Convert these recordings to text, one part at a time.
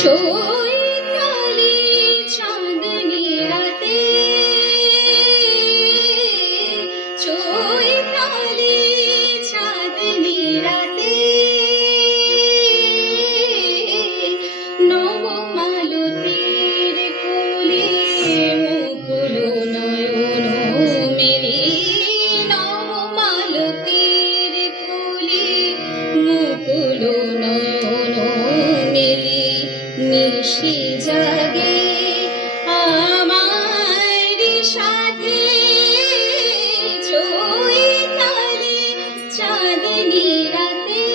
চৈতালি চাঁদনি রাতে, চৈতালি চাঁদনি রাতে, নবমালতীর কোলে মুকুল নয়ন মেরি, নবমালতীর কোলে মুকুল নয়ন মেরি, নিশি জাগে আমার সাথে, চৈতালি চাঁদনি রাতে।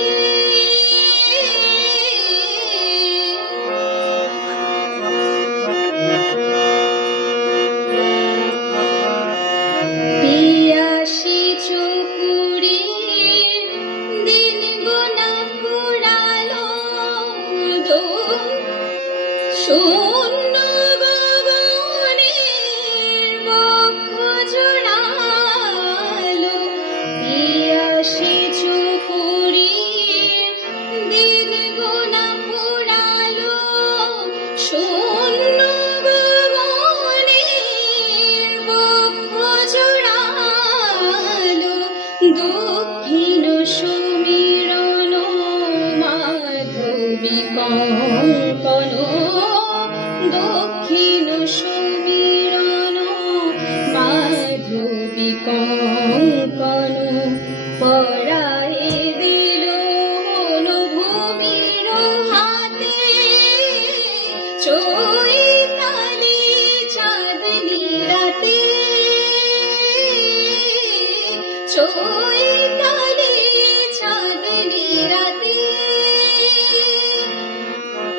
পিয়াসী চকুরের দিন গোনা ফুরালো, শূন্য গগনের বক্ষ জোড়ালো, পিয়াসী চকুরের দিন গোনা ফুরালো, শূন্য গগনের বক্ষ জোড়ালো, দক্ষিণ সমীরণ মাধবী